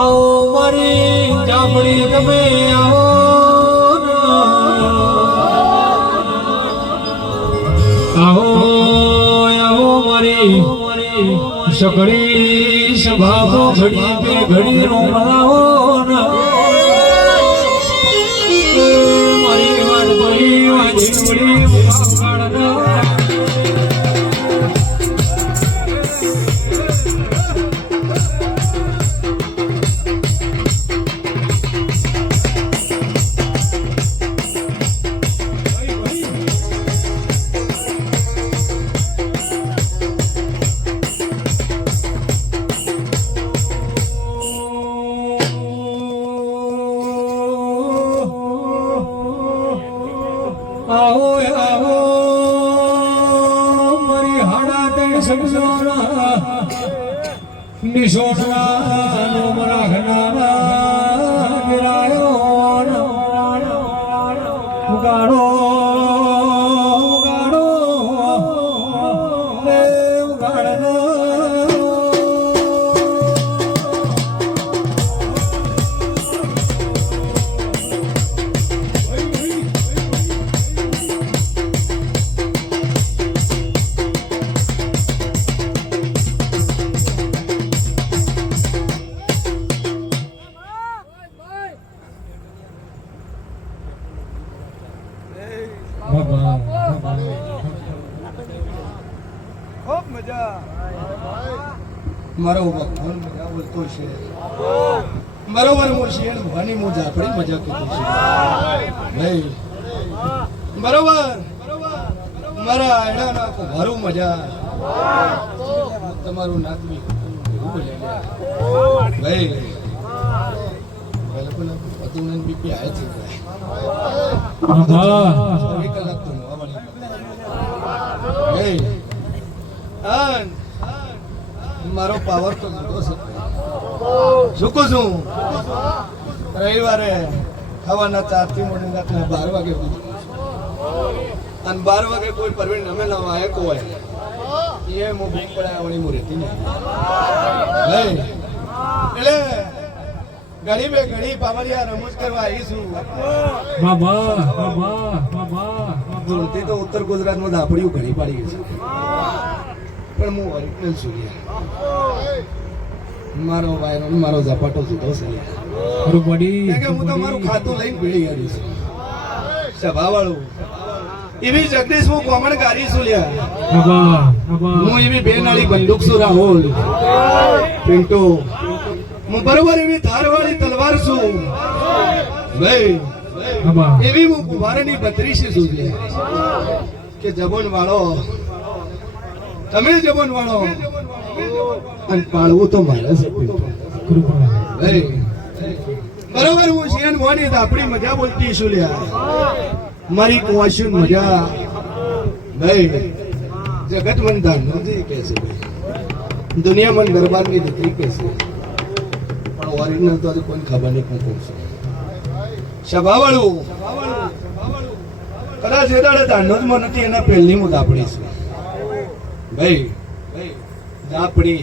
આવો મારી જામડી તમે આવો આવો આવો મારી સગડી સભાઓ ઘડી બે ઘડી નો બનાવો મારી વાત પડી વાજી પડી આવો આવો મારી હાડા તે સમજોના નિશોના નો મરાખના ગિરાયો ઉગાડો ઉગાડો રે ઉગાડો ખૂબ મજા મારો ભગવાન મજા બોલતો છે બરોબર હું શેર ભવાની હું જાફડી મજા કીધું છે ભાઈ બરોબર મારા આયડાના ભારું મજા તમારું નાકમી ભાઈ બિલકુલ બધું બીપી આવે છે કલાક તો મારો પાવર તો જુદો છે શું કહું છું રવિવારે ખાવાના 4 થી મોડી રાતના 12 વાગે અને 12 વાગે કોઈ પરવીન અમે ના આયક હોય એ હું બેંક પડાયા વળી હું રહેતી નહીં એટલે ઘડી બે ઘડી પાવરિયા રમૂજ કરવા આવીશું બાબા બાબા બાબા ધૂળતી તો ઉત્તર ગુજરાતમાં દાપડીઓ ઘણી પાડી ગઈ છે પણ હું ઓરિજિનલ સૂર્યા મારો વાયરો મારો ઝપાટો જુદો છે હું તો મારું ખાતું લઈને ભીડી આવ્યું છું સભાવાળું એવી જગદીશ હું કોમણ ગાડી છું લ્યા હું એવી બે નાળી બંદૂક છું રાહુલ પિન્ટુ હું બરોબર એવી ધારવાળી તલવાર છું ભાઈ એવી હું કુંભારની 32 છું કે જબોન વાળો તમે જબોન વાળો અને પાળવું તો મારે છે ભાઈ બરોબર હું શિયાન મોની આપણી મજા બોલતી છું લ્યા મારી કુવાશું મજા ભાઈ જગત મન દાનજી કહે છે ભાઈ દુનિયા મન દરબારની દીકરી કહે છે પણ ઓરિજિનલ તો કોઈ ખબર નહીં કોણ છું સભાવાળું કદાચ એ દાડે દાનોજમાં નથી એના પહેલની હું દાપડી છું ભાઈ દાપડી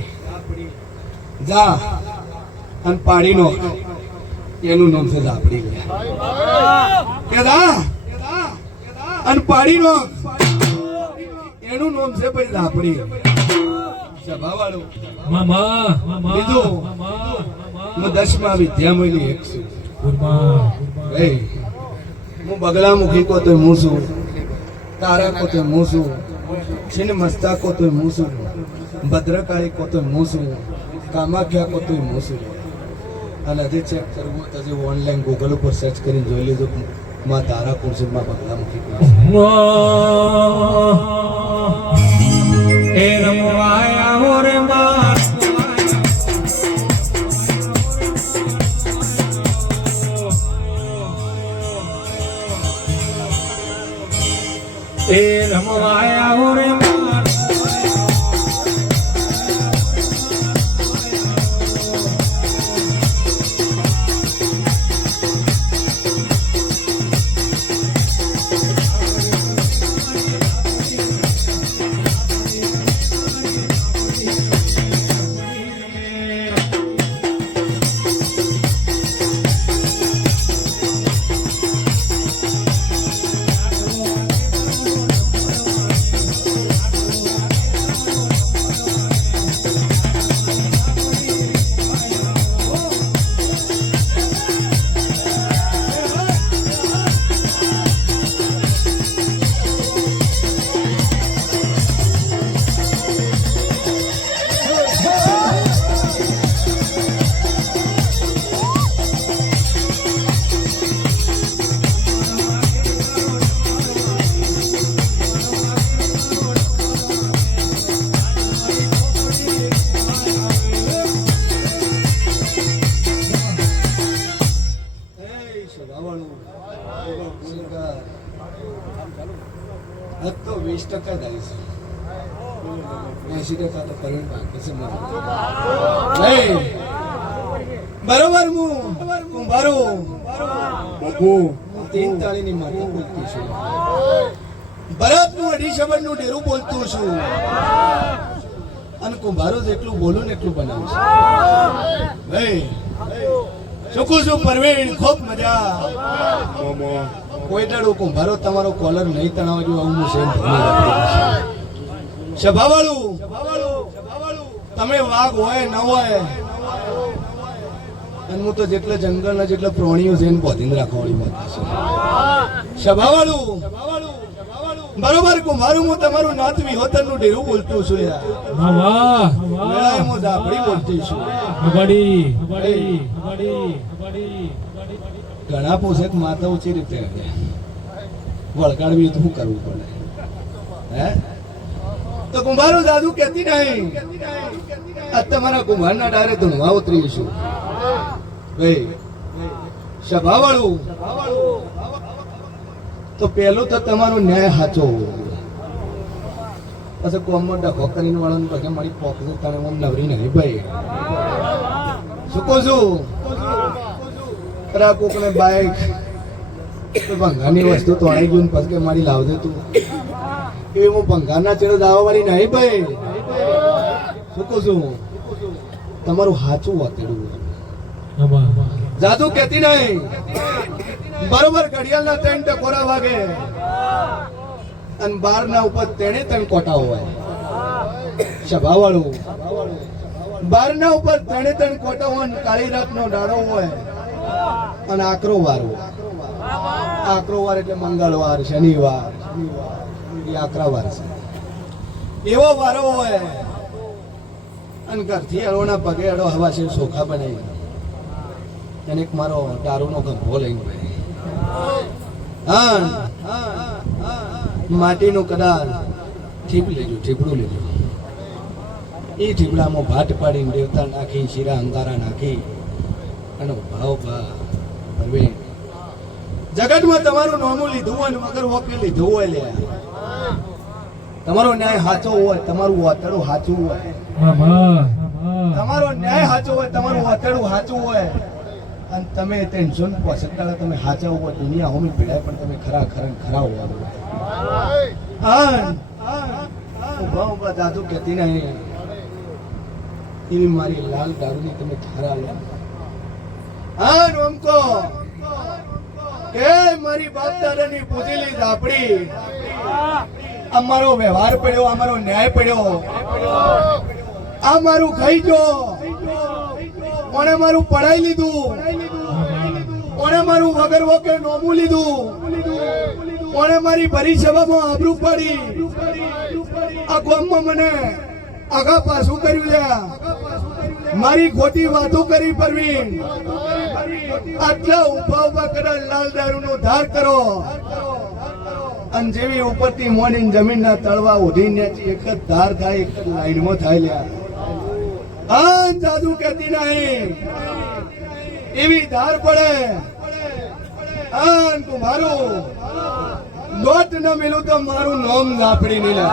જા અને પાડી નો એનું નામ છે દાપડી કે દા અને પાડી નો એનું નામ છે ભાઈ દાપડી સભાવાળું મામા મામા બીજું હું 10મા વિદ્યામયની એક છું ભાઈ હું બગલામુખી કો તો હું છું તારા કો તો હું છું છીન મસ્તા કો તો હું છું ભદ્રકાળી કો તો હું છું કામાખ્યા કો તો હું છું અને હજી ચેક કરવું તો હજી ઓનલાઈન ગૂગલ ઉપર સર્ચ કરીને જોઈ લીધું માં તારા કુરસુમાં બગલામુખી એ રમવાયા હો રે માર એ રમવાયા હો રે માર 20% દઈશ, 80% તો પરવીન બાકી છે મારે. નહીં, બરોબર. હું કુંભારો, હું 3 તાળીની માતા બોલતી છું. ભરતનું 2.5 નું ડેરું બોલતું છું. અને કુંભારો જેટલું બોલું ને એટલું બનાવું છું. નહીં, શું છું પરવીન, ખૂબ મજા. કોઈ દાડો કુંભારો તમારો કોલર નહીં તણાવજો, આવું હું સેમ સભાવાળું. તમે વાઘ હોય ન હોય, અને હું તો જેટલા જંગલના જેટલા પ્રાણીઓ છે એને બોધીને રાખવાળી માતા છે. સભાવાળું, બરોબર. કુંભારું, હું તમારું નાથ વિહોતર નું ડેરું બોલતું છું. હું ઝાપડી બોલતી છું. ઘણા પોષક માતા ઓછી રીતે વળગાડવી તો શું કરવું પડે? હે, તો કુંભારો દાદુ કહેતી નહીં. આ તમારા કુંભારના ડારે ધૂણવા ઉતરીશું. ભાઈ સભાવાળું, તો પેલું તો તમારો ન્યાય સાચો હોવો જોઈએ. પછી કોમમાં ડખો કરીને વાળાનું પછી મારી પોકસે તને હું નવરી નહીં ભાઈ. શું કહું છું? ખરા કોકને બાઈક ભંગારની વસ્તુ તોડાઈ ગયું પછી કે મારી લાવજે તું, એ હું ભંગારના ચેડો દાવા વાળી નહીં ભાઈ. શું કહું છું? તમારું સાચું વાતેડું જાદુ કહેતી નહીં. બરોબર. ઘડિયાળના 3 ટકોરા વાગે અને 12 ના ઉપર 3 કોટા હોય. સભાવાળું, 12 ના ઉપર 3 કોટા હોય. કાળી રાતનો દાડો હોય અને આકરો વાર હોય. આકરો વાર એટલે મંગળવાર, શનિવાર, એ આકરા વાર છે. એવો વારો હોય અને ઘરથી અડોના પગે અડો હવા છે સોખા બનાવી એને એક મારો દારૂનો ગંભો લઈને ભાઈ. હા, માટીનું કદાચ ઠીપડું લેજો. એ ઠીપડામાં ભાટ પાડીને દેવતા નાખી, શીરા અંગારા નાખી અને ભાવ હવે જગતમાં તમારું નોમું લીધું હોય ને મગર વોકે લીધું હોય લે, તમારો ન્યાય સાચો હોય, તમારું વાતડું સાચું હોય, તમારો ન્યાય સાચો હોય, તમારું વાતડું સાચું હોય અને તમે 365 તમે સાચા હોય, દુનિયા હોમી ભેળાય પણ તમે ખરા હોવા. હા, ઉભા દાદુ કહેતી નહીં. એવી મારી લાલ દારૂની તમે ખરા લો. હા રોમકો, કે મારી બાપ દાદાની પૂજેલી ઝાપડી, અમારો વ્યવહાર પડ્યો, અમારો ન્યાય પડ્યો, આ મારું ખાઈ ગયો, કોણે મારું પડાઈ લીધું, કોણે મારું વગર વગર નોમું લીધું, કોણે મારી ભરી સભામાં આબરૂ પાડી, આ ગામમાં મને આગા પાછું કર્યું છે, મારી ખોટી વાતો કરી પરવીન. આટલા ઉભા કદાચ લાલ દારૂનો ધાર કરો અને જેવી ઉપરથી મોની જમીનના તળવા ઉધીને એક જ ધાર થાય, એક જ લાઈનમાં થાય લ્યા. હા, જાદુ કહેતી નહીં. એવી ધાર પડે. હા, તું મારું લોટ ન મિલું તો મારું નામ ઝાપડી નહીં લે.